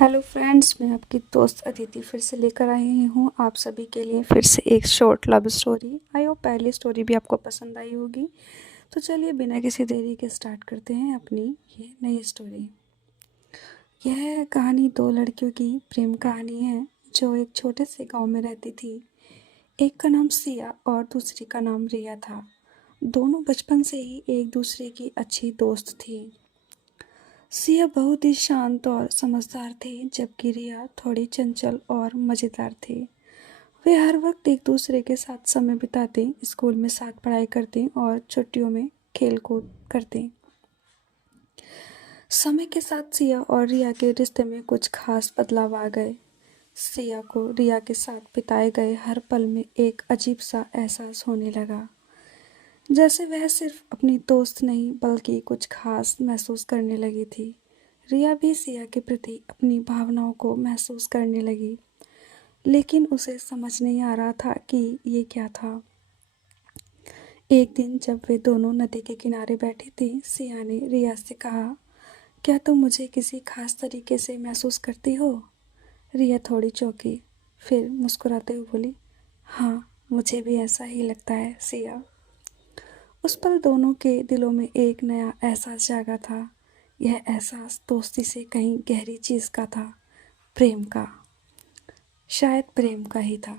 Hello friends, मैं आपकी दोस्त अदिति फिर से लेकर आई हूँ आप सभी के लिए फिर से एक short love story. I hope पहली स्टोरी भी आपको पसंद आई होगी। तो चलिए बिना किसी देरी के स्टार्ट करते हैं अपनी ये नई स्टोरी। यह कहानी दो लड़कियों की प्रेम कहानी है जो एक छोटे से गांव में रहती थी। एक का नाम सिया और दूसरी का नाम रिया था। दोनों बचपन से ही एक दूसरे की अच्छी दोस्त थी। सिया बहुत ही शांत और समझदार थी, जबकि रिया थोड़ी चंचल और मज़ेदार थी। वे हर वक्त एक दूसरे के साथ समय बिताते, स्कूल में साथ पढ़ाई करते और छुट्टियों में खेल कूद करते। समय के साथ सिया और रिया के रिश्ते में कुछ खास बदलाव आ गए। सिया को रिया के साथ बिताए गए हर पल में एक अजीब सा एहसास होने लगा, जैसे वह सिर्फ अपनी दोस्त नहीं बल्कि कुछ खास महसूस करने लगी थी। रिया भी सिया के प्रति अपनी भावनाओं को महसूस करने लगी, लेकिन उसे समझ नहीं आ रहा था कि ये क्या था। एक दिन जब वे दोनों नदी के किनारे बैठी थी, सिया ने रिया से कहा, क्या तुम मुझे किसी खास तरीके से महसूस करती हो? रिया थोड़ी चौंकी, फिर मुस्कुराते हुए बोली, हाँ, मुझे भी ऐसा ही लगता है सिया। उस पल दोनों के दिलों में एक नया एहसास जागा था। यह एहसास दोस्ती से कहीं गहरी चीज़ का था, प्रेम का। शायद प्रेम का ही था।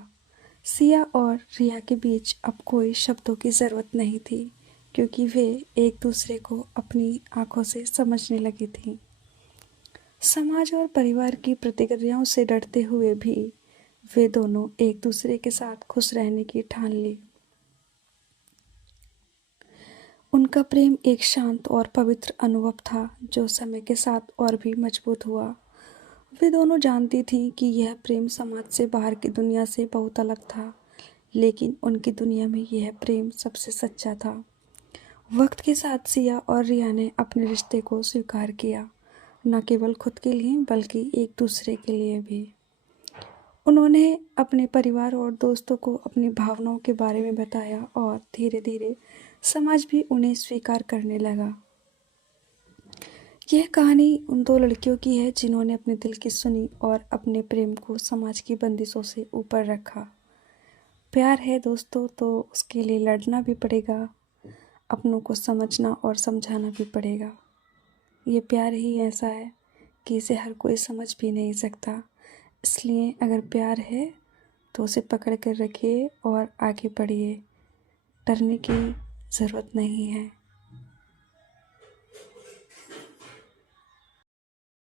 सिया और रिया के बीच अब कोई शब्दों की ज़रूरत नहीं थी, क्योंकि वे एक दूसरे को अपनी आंखों से समझने लगी थीं। समाज और परिवार की प्रतिक्रियाओं से डरते हुए भी वे दोनों एक दूसरे के साथ खुश रहने की ठान ली। उनका प्रेम एक शांत और पवित्र अनुभव था जो समय के साथ और भी मजबूत हुआ। वे दोनों जानती थीं कि यह प्रेम समाज से बाहर की दुनिया से बहुत अलग था, लेकिन उनकी दुनिया में यह प्रेम सबसे सच्चा था। वक्त के साथ सिया और रिया ने अपने रिश्ते को स्वीकार किया, न केवल खुद के लिए बल्कि एक दूसरे के लिए भी। उन्होंने अपने परिवार और दोस्तों को अपनी भावनाओं के बारे में बताया और धीरे धीरे समाज भी उन्हें स्वीकार करने लगा। यह कहानी उन दो लड़कियों की है जिन्होंने अपने दिल की सुनी और अपने प्रेम को समाज की बंदिशों से ऊपर रखा। प्यार है दोस्तों, तो उसके लिए लड़ना भी पड़ेगा, अपनों को समझना और समझाना भी पड़ेगा। ये प्यार ही ऐसा है कि इसे हर कोई समझ भी नहीं सकता। इसलिए अगर प्यार है तो उसे पकड़ कर रखिए और आगे बढ़िए। डरने की ज़रूरत नहीं है।